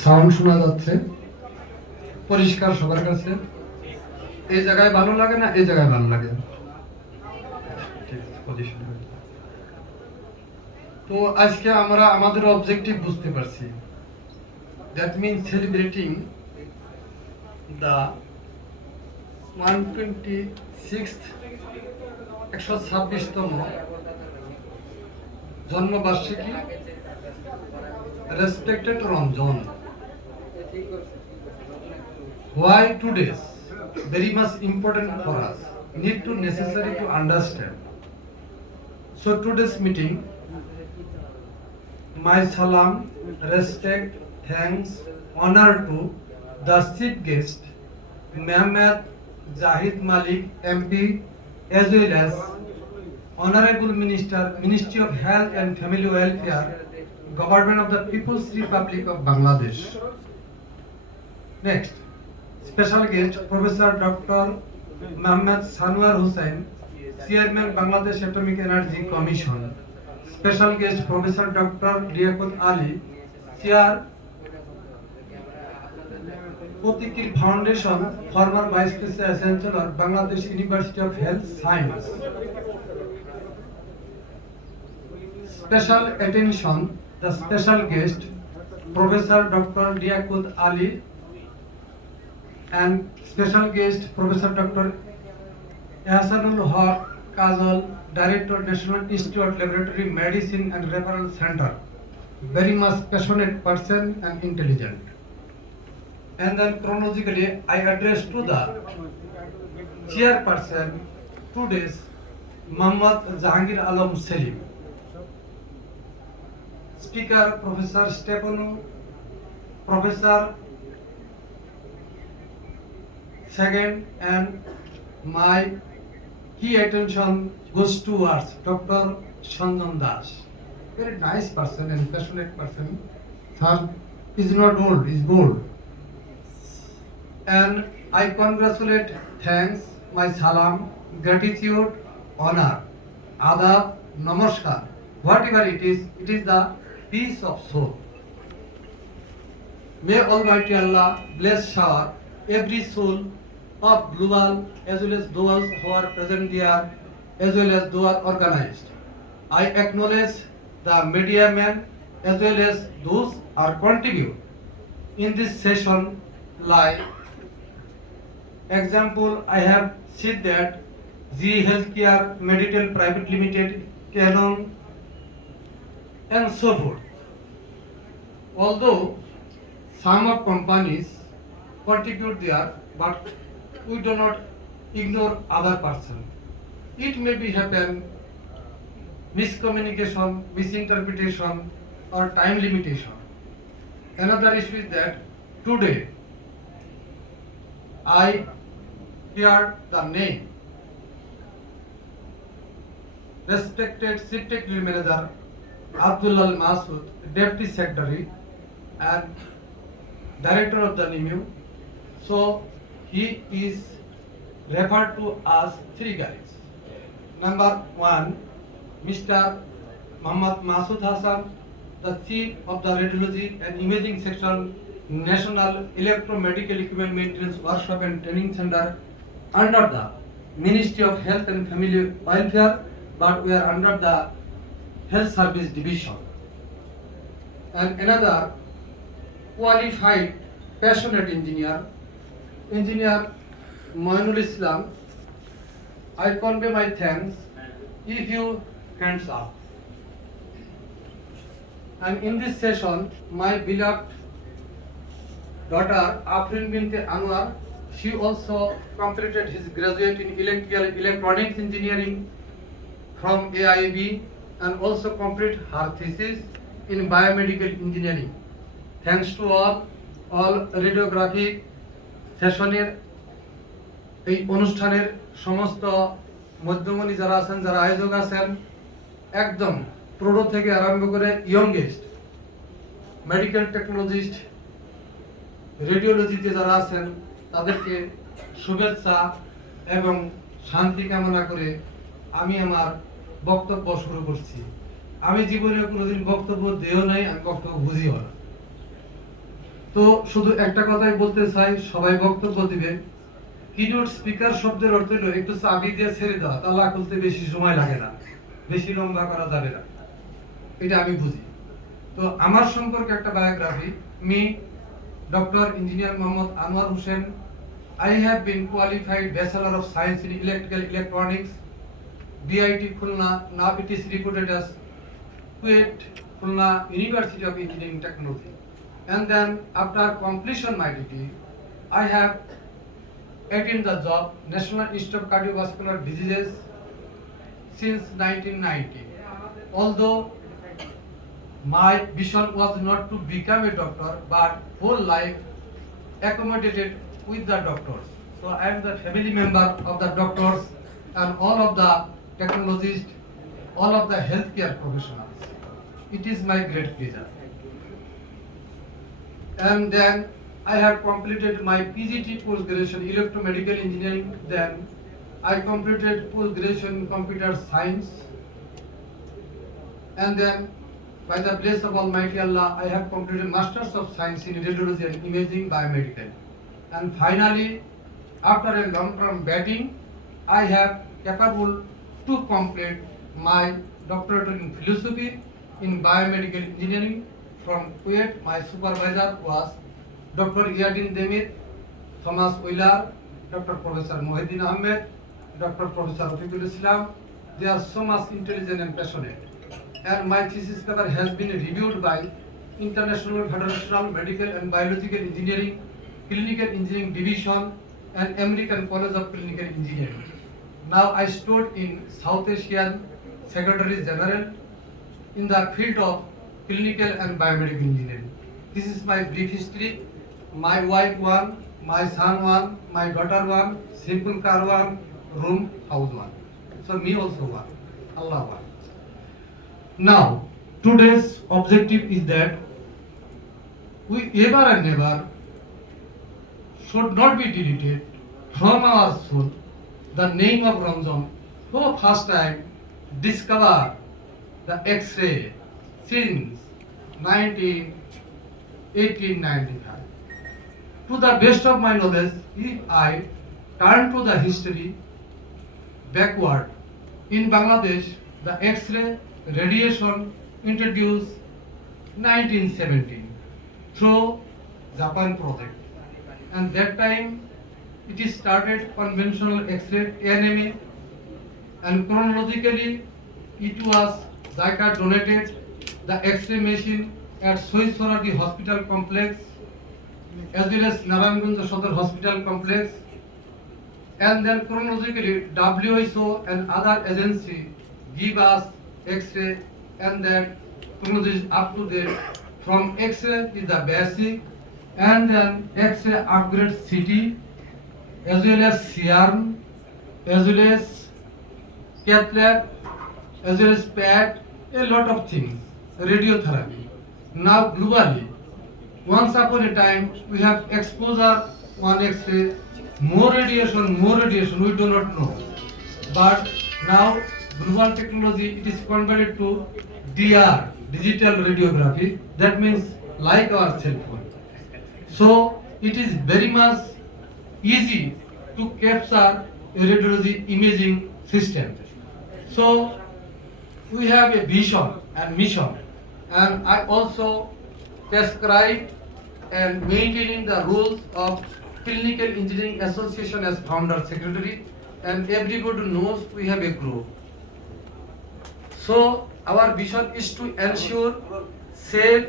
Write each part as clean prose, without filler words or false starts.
Sound শোনা যাচ্ছে পরিষ্কার সবার কাছে? এই জায়গায় ভালো লাগে না এই জায়গায় ভালো লাগে? তো আজকে আমরা আমাদের অবজেক্টিভ বুঝতে পারছি। That means celebrating the 126th 126তম জন্মবার্ষিকী respected Ranjan. Why today's very much important for us, need to necessary to understand. So today's meeting, my salam, respect, thanks, honor to the chief guest, Mohammed Zahid Malik MP, as well as Honorable Minister, Ministry of Health and Family Welfare, Government of the People's Republic of Bangladesh. Next, special guest Professor Dr. Mohammed Sanwar Hussain, Chairman Bangladesh Atomic Energy Commission. Special guest Professor Dr. Liaquat Ali, Chair Potikir Foundation, former Vice President Chancellor, Bangladesh University of Health Science. Special attention, the special guest Professor Dr. Liaquat Ali and special guest Professor Dr. Ehsanul Haq Kajal, Director National Institute Laboratory Medicine and Referral Center, very much passionate person and intelligent. And then chronologically I address to the chairperson today's Muhammad Jahangir Alam Selim, speaker Professor Stefano, Professor second, and my key attention goes towards Dr. Sanjan Das. Very nice person and passionate person. Sir is not old, is bold. And I congratulate, thanks, my salam, gratitude, honor, adab, namaskar, whatever it is the peace of soul. May Almighty Allah bless shower every soul of global as well as those who are present there as well as those are organized. I acknowledge the media men as well as those are contribute in this session. Like example, I have said that G Healthcare Medical Private Limited, Canon, and so forth. Although some of companies contribute there, but we do not ignore other person. It may be happen miscommunication, misinterpretation, or time limitation. Another issue is that today I hear the name respected Chief Technical Manager Abdullah Masood, Deputy Secretary and Director of the NIMU. So he is referred to as three guys. Number one, Mr. Muhammad Masood Hassan, the Chief of the Radiology and Imaging Section, National Electromedical Equipment Maintenance Workshop and Training Center under the Ministry of Health and Family Welfare, but we are under the Health Service Division. And another qualified, passionate engineer Moinul Islam. I convey my thanks if you hands up. And in this session, my beloved daughter Afrin Binte Anwar, she also completed his graduate in electronics engineering from AIB and also complete her thesis in biomedical engineering. Thanks to all radiographic সেশনের এই অনুষ্ঠানের সমস্ত মধ্যমণি যারা আছেন, যারা আয়োজক আছেন, একদম প্রৌঢ় থেকে আরম্ভ করে ইয়ংগেস্ট মেডিকেল টেকনোলজিস্ট, রেডিওলজিতে যারা আছেন তাদেরকে শুভেচ্ছা এবং শান্তি কামনা করে আমি আমার বক্তব্য শুরু করছি। আমি জীবনে কোনোদিন বক্তব্য দেও নাই, আমি বক্তব্য বুঝিও না। তো শুধু একটা কথাই বলতে চাই, সবাই বক্তব্য দিবে। কিনোট স্পিকার শব্দের অর্থ হলো একটু চাবি দিয়ে ছেড়ে দেওয়া, তালা খুলতে বেশি সময় লাগে না, বেশি লম্বা করা যাবে না, এটা আমি বুঝি। তো আমার সম্পর্কে একটা biography. Me doctor engineer Mohammad Anwar Hossain. I have been qualified Bachelor of Science in Electrical Electronics, BIT Khulna. Now it is recorded as Kuwait Khulna University of Engineering Technology. And then after completion my degree, I have attained the job National Institute of Cardiovascular Diseases since 1990. Although my vision was not to become a doctor, but whole life accommodated with the doctors. So I am the family member of the doctors and all of the technologists, all of the healthcare professionals. It is my great pleasure. And then I have completed my PGT post-graduation electromedical engineering. Then I completed post-graduation in computer science. And then by the grace of Almighty Allah, I have completed Masters of Science in Radiology and Imaging Biomedical. And finally, after a long-term batting, I have capable to complete my doctorate in philosophy in biomedical engineering from Kuwait. My supervisor was Dr. Iyadin Demir, Thomas Wheeler, Dr. Professor Mohidin Ahmed, Dr. Professor Rafiqul Islam. They are so much intelligent and passionate. And my thesis paper has been reviewed by International Federation of Medical and Biological Engineering, Clinical Engineering Division, and American College of Clinical Engineering. Now I stood in South Asian Secretary General in the field of clinical and biomedical engineering. This is my brief history. My wife one, my son one, my daughter one, simple car one, room, house one. So me also one. Allah one. Now, today's objective is that we ever and never should not be deleted from our soul the name of Ramzan, who first time discovered the X-ray since 1895. To the best of my knowledge, if I turn to the history backward, in Bangladesh, the X-ray radiation introduced 1917 through Japan project. And that time it is started conventional X-ray ANMA, and chronologically it was JICA donated the X-ray machine at Soisoradi Hospital Complex as well as Narayanganj Sodar Hospital Complex, and then chronologically WHO and other agencies give us X-ray, and that chronology is up to date. From X-ray is the basic, and then X-ray upgrade CT as well as CRM as well as cath lab as well as PET, a lot of things, radiotherapy. Now globally, once upon a time we have exposure on X-ray, more radiation, we do not know. But now global technology, it is converted to DR, digital radiography, that means like our cell phone. So it is very much easy to capture a radiology imaging system. So we have a vision and mission, and I also prescribe and maintaining the rules of Clinical Engineering Association as founder secretary, and everybody knows we have a group. So our vision is to ensure safe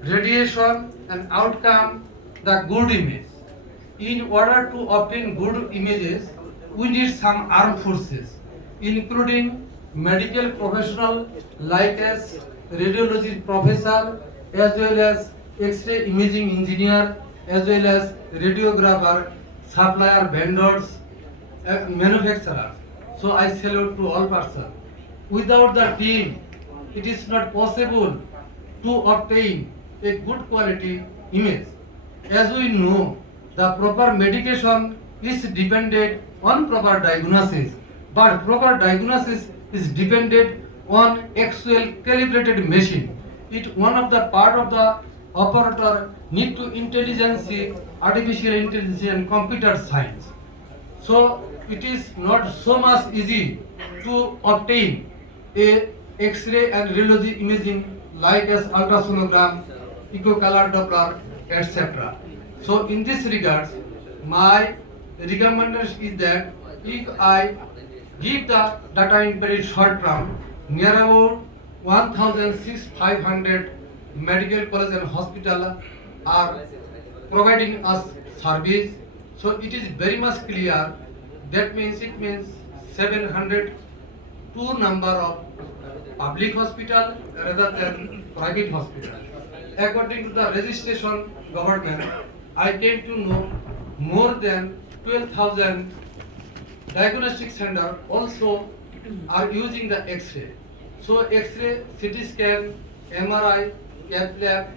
radiation and outcome the good image. In order to obtain good images, we need some armed forces, including medical professional like as radiology professor, as well as X-ray imaging engineer, as well as radiographer, supplier, vendors, manufacturers. So I salute to all persons. Without the team, it is not possible to obtain a good quality image. As we know, the proper medication is dependent on proper diagnosis, but proper diagnosis is dependent on actual calibrated machine. It one of the part of the operator need to intelligence, artificial intelligence and computer science. So it is not so much easy to obtain a X-ray and radiology imaging like as ultrasonogram, echo color Doppler, etc. So in this regards, my recommendation is that if I give the data in very short term, near about 1,500 medical college and hospital are providing us service. So it is very much clear. That means it means 702 number of public hospital rather than private hospital. According to the registration government, I came to know more than 12,000 diagnostic center also are using the X-ray. So X-ray, CT scan, MRI, cath lab,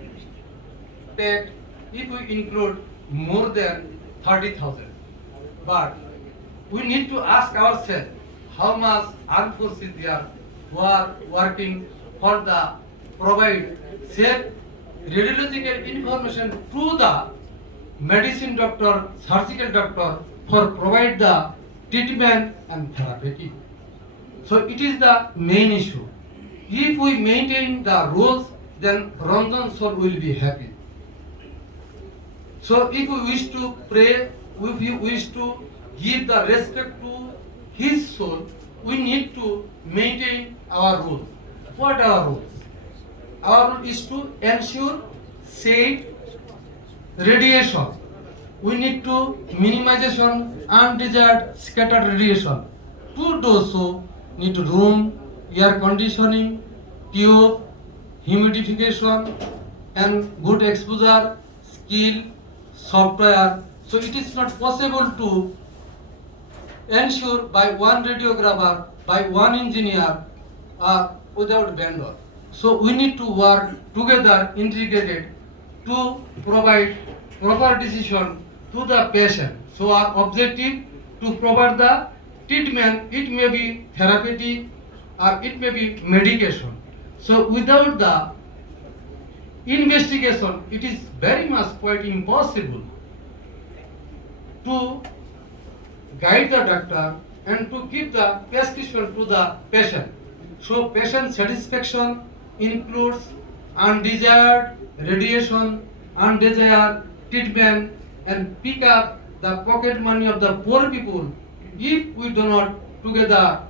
PET, if we include more than 30,000. But we need to ask ourselves how much armed forces they are who are working for the provide safe radiological information to the medicine doctor, surgical doctor for provide the treatment and therapeutic. So it is the main issue. If we maintain the rules, then Ranjan soul will be happy. So if we wish to pray, if we wish to give the respect to his soul, we need to maintain our rules. What are our rules? Our rule is to ensure safe radiation. We need to minimization undesired scattered radiation. To do so, need room, air conditioning, tube, humidification, and good exposure, skill, software. So it is not possible to ensure by one radiographer, by one engineer, without vendor. So we need to work together, integrated, to provide proper decision to the patient. So our objective to provide the treatment, it may be therapeutic or it may be medication. So without the investigation, it is very much quite impossible to guide the doctor and to give the prescription to the patient. So patient satisfaction includes undesired radiation, undesired treatment, and pick up the pocket money of the poor people if we do not together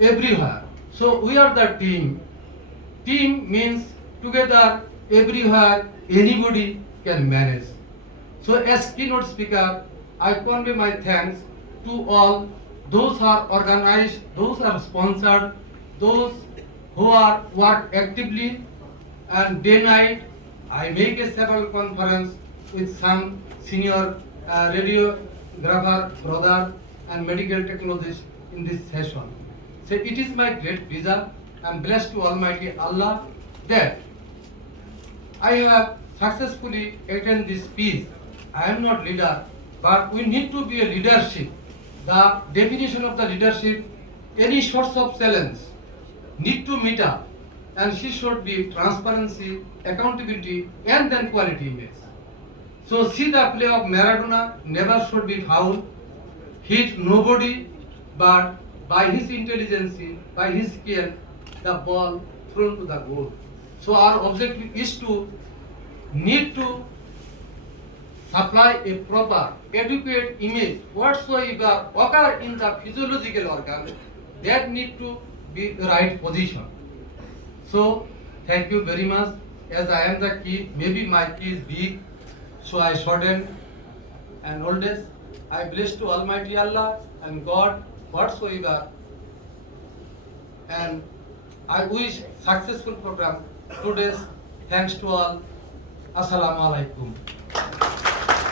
everywhere. So we are the team. Team means together everywhere anybody can manage. So as keynote speaker, I convey my thanks to all those who are organized, those who are sponsored, those who are work actively and day night. I make a several conference with some senior radiographer brother and medical technologist in this session. So it is my great pleasure. I am blessed to Almighty Allah that I have successfully attended this speech. I am not leader, but we need to be a leadership. The definition of the leadership, any sorts of challenge need to meet up, and she should be transparency, accountability, and then quality image. So see the play of Maradona never should be foul, hit nobody, but by his intelligence, by his skill, the ball thrown to the goal. So our objective is to need to supply a proper, adequate image whatsoever occur in the physiological organ that need to be the right position. So thank you very much. As I am the key, maybe my key is big, so I shorten and oldest. I bless to Almighty Allah and God whatsoever, and I wish successful program. Today's thanks to all. Assalamu alaikum.